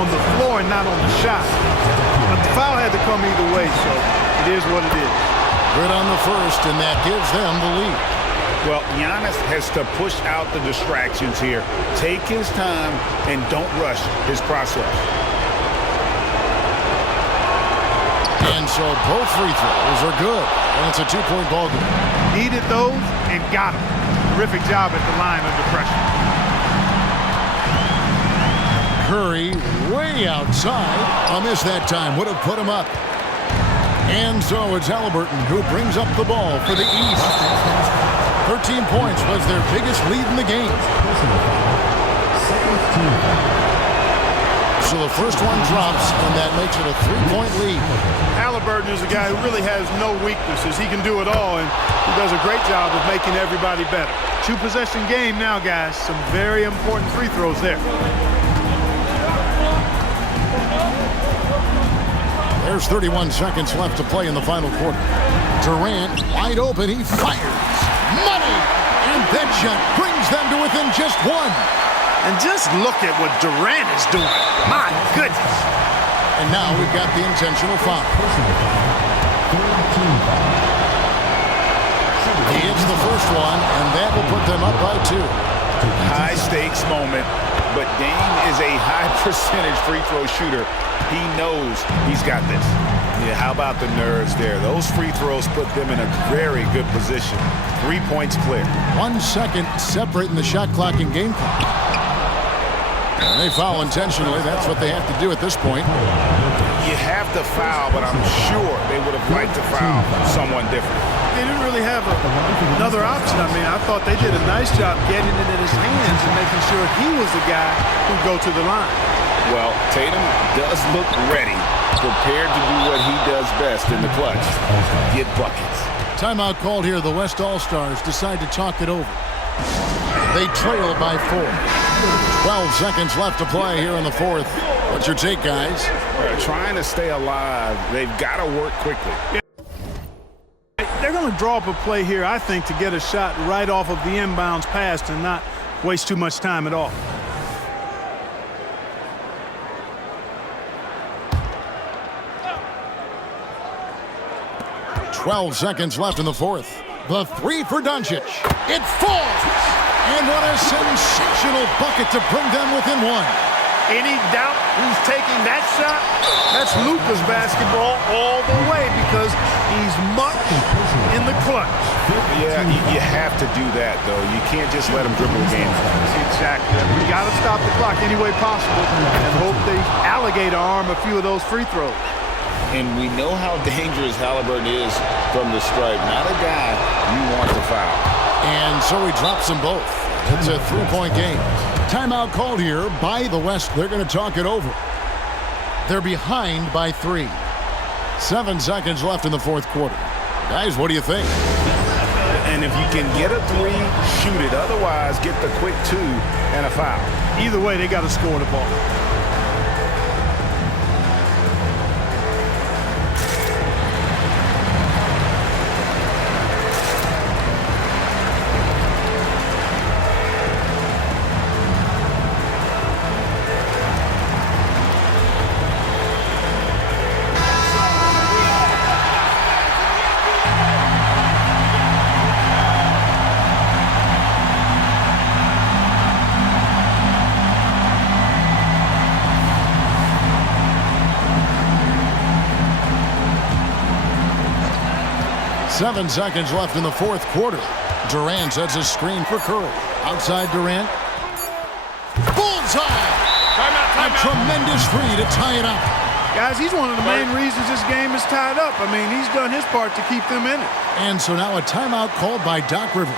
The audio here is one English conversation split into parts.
on the floor and not on the shot. But the foul had to come either way, so it is what it is. Good on the first, and that gives them the lead. Well, Giannis has to push out the distractions here. Take his time and don't rush his process. And so both free throws are good. And it's a two-point ball game. Needed those and got them. Terrific job at the line under pressure. Curry way outside. A miss that time. Would have put him up. And so it's Halliburton who brings up the ball for the East. 13 points was their biggest lead in the game. So the first one drops, and that makes it a 3-point lead. Halliburton is a guy who really has no weaknesses. He can do it all, and he does a great job of making everybody better. Two-possession game now, guys. Some very important free throws there. There's 31 seconds left to play in the final quarter. Durant, wide open, he fires. Money! And that shot brings them to within just one. And just look at what Durant is doing. My goodness. And now we've got the intentional foul. He hits the first one, and that will put them up by 2. High stakes moment, but Dame is a high percentage free throw shooter. He knows he's got this. Yeah, how about the nerves there? Those free throws put them in a very good position. 3 points clear. 1 second separating the shot clock and game clock. And they foul intentionally. That's what they have to do at this point. You have to foul, but I'm sure they would have liked to foul someone different. They didn't really have another option. I mean, I thought they did a nice job getting it in his hands and making sure he was the guy who'd go to the line. Well, Tatum does look ready, prepared to do what he does best in the clutch, get buckets. Timeout called here. The West All-Stars decide to talk it over. They trail by 4. 12 seconds left to play here in the fourth. What's your take, guys? Trying to stay alive. They've got to work quickly. They're going to draw up a play here, I think, to get a shot right off of the inbounds pass and not waste too much time at all. .12 seconds left in the fourth. The three for Doncic. It falls! And what a sensational bucket to bring them within 1. Any doubt who's taking that shot? That's Luka's basketball all the way because he's much in the clutch. Yeah, you have to do that, though. You can't just let him dribble the game. Exactly. We got to stop the clock any way possible and hope they alligator arm a few of those free throws. And we know how dangerous Halliburton is from the stripe. Not a guy you want to foul. And so he drops them both. It's a 3-point game. Timeout called here by the West. They're going to talk it over. They're behind by 3. 7 seconds left in the fourth quarter. Guys, what do you think? And if you can get a 3, shoot it. Otherwise, get the quick 2 and a foul. Either way, they got to score the ball. Seven seconds left in the fourth quarter. Durant sets a screen for Curry. Outside Durant. Bullseye! A tremendous three to tie it up. Guys, he's one of the main reasons this game is tied up. I mean, he's done his part to keep them in it. And so now a timeout called by Doc Rivers.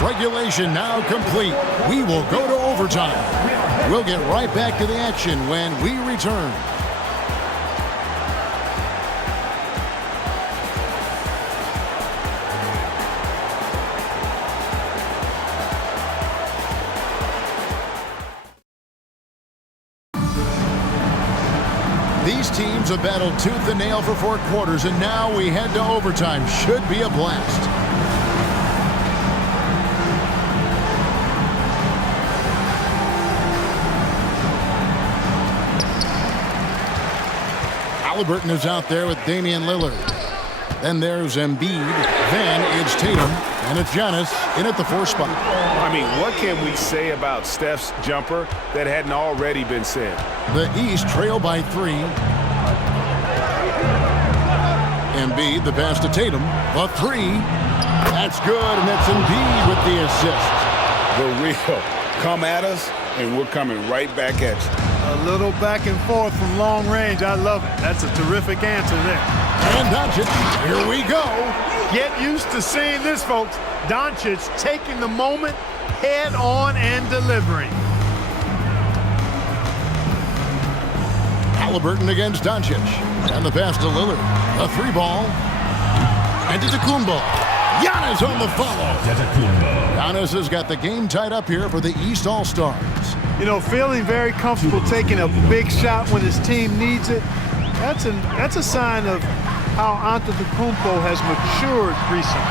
Regulation now complete. We will go to overtime. We'll get right back to the action when we return. was a battle tooth and nail for 4 quarters, and now we head to overtime. Should be a blast. Halliburton is out there with Damian Lillard. Then there's Embiid. Then it's Tatum. And it's Giannis in at the 4 spot. I mean, what can we say about Steph's jumper that hadn't already been said? The East trail by 3. Embiid, the pass to Tatum. A 3. That's good, and that's Embiid with the assist. The real come at us, and we're coming right back at you. A little back and forth from long range. I love it. That's a terrific answer there. And Doncic, here we go. Get used to seeing this, folks. Doncic taking the moment head on and delivering. Halliburton against Doncic. And the pass to Lillard. A 3 ball. And to Antetokounmpo. Giannis on the follow. Giannis has got the game tied up here for the East All-Stars. You know, feeling very comfortable taking a big shot when his team needs it. That's a sign of how Antetokounmpo has matured recently.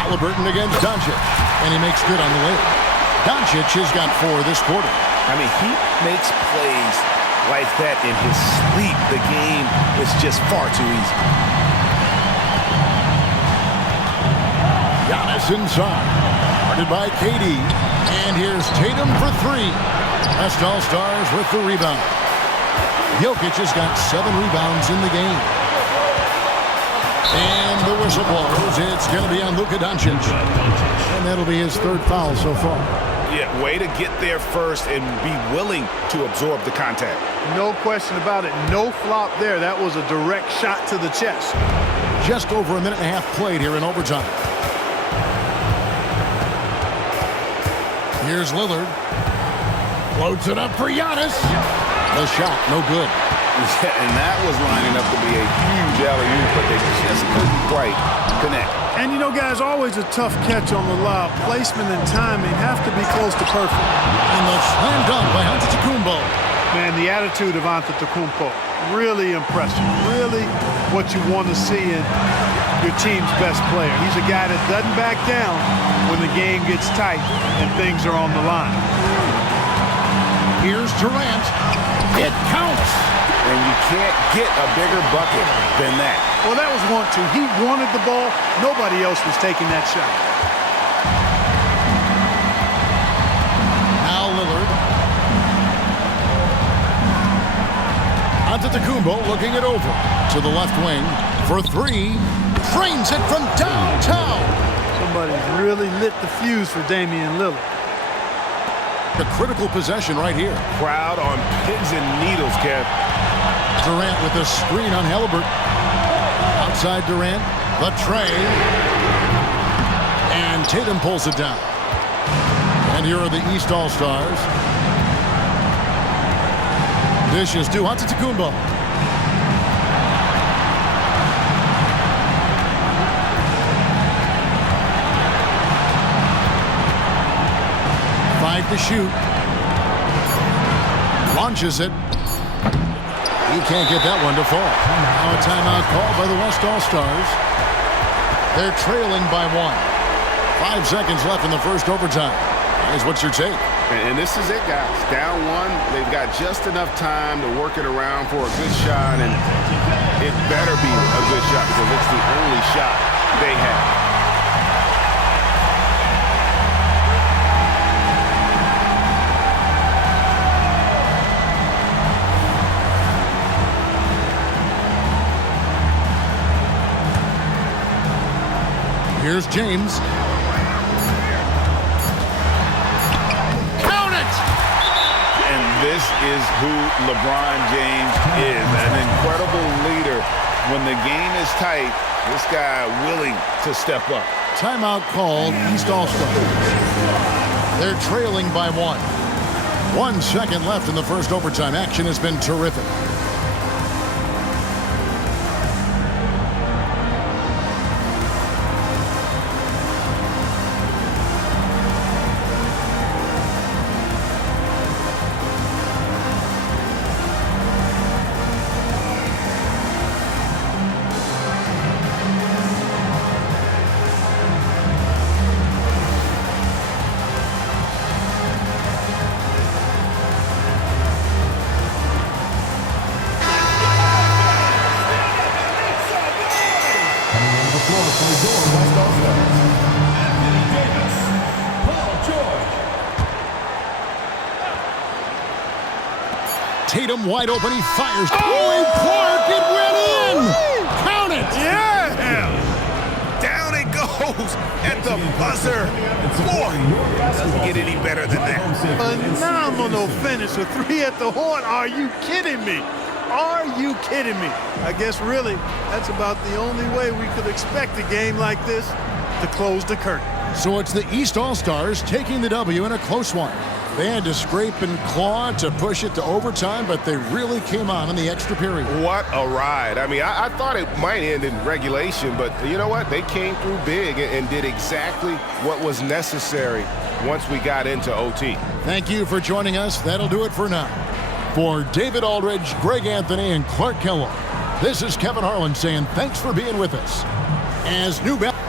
Halliburton against Doncic. And he makes good on the layup. Doncic has got 4 this quarter. I mean, he makes plays like that in his sleep. The game is just far too easy. Giannis inside. Guarded by KD. And here's Tatum for 3. West All-Stars with the rebound. Jokic has got 7 rebounds in the game. And the whistle blows. It's going to be on Luka Doncic. And that'll be his 3rd foul so far. Yeah, way to get there first and be willing to absorb the contact. No question about it. No flop there. That was a direct shot to the chest. Just over a minute and a half played here in overtime. Here's Lillard. Floats it up for Giannis. The shot, no good. Yeah, and that was lining up to be a huge alley-oop, but they just couldn't quite connect. And you know, guys, always a tough catch on the lob. Placement and timing have to be close to perfect. And the slam dunk by Antetokounmpo. Man, the attitude of Antetokounmpo, really impressive. Really what you want to see in your team's best player. He's a guy that doesn't back down when the game gets tight and things are on the line. Here's Durant. It counts. And you can't get a bigger bucket than that. Well, that was 1-2. He wanted the ball. Nobody else was taking that shot. Now Lillard. Antetokounmpo looking it over to the left wing for 3. Drains it from downtown. Somebody's really lit the fuse for Damian Lillard. The critical possession right here. Crowd on pins and needles, Kev. Durant with the screen on Halliburton. Outside Durant, the tray. And Tatum pulls it down. And here are the East All-Stars. Dishes to Antetokounmpo. To shoot. Launches it. He can't get that one to fall. Now a timeout called by the West All-Stars. They're trailing by 1. 5 seconds left in the first overtime. Guys, what's your take? And this is it, guys. Down 1. They've got just enough time to work it around for a good shot, and it better be a good shot because it's the only shot they have. Here's James. Count it! And this is who LeBron James is, an incredible leader. When the game is tight, this guy willing to step up. Timeout called, East All-Stars. They're trailing by 1. 1 second left in the first overtime. Action has been terrific. Tatum wide open, he fires. Oh, Clark, it went in! Count it! Yeah! Down it goes at the buzzer. Boy, doesn't get any better than that. Phenomenal finish. A three at the horn. Are you kidding me? Are you kidding me? I guess really that's about the only way we could expect a game like this to close the curtain. So it's the East All-Stars taking the W in a close one. They had to scrape and claw to push it to overtime, but they really came on in the extra period. What a ride. I mean, I thought it might end in regulation, but you know what? They came through big and did exactly what was necessary once we got into OT. Thank you for joining us. That'll do it for now. For David Aldridge, Greg Anthony, and Clark Kellogg, this is Kevin Harlan saying thanks for being with us. As New Balance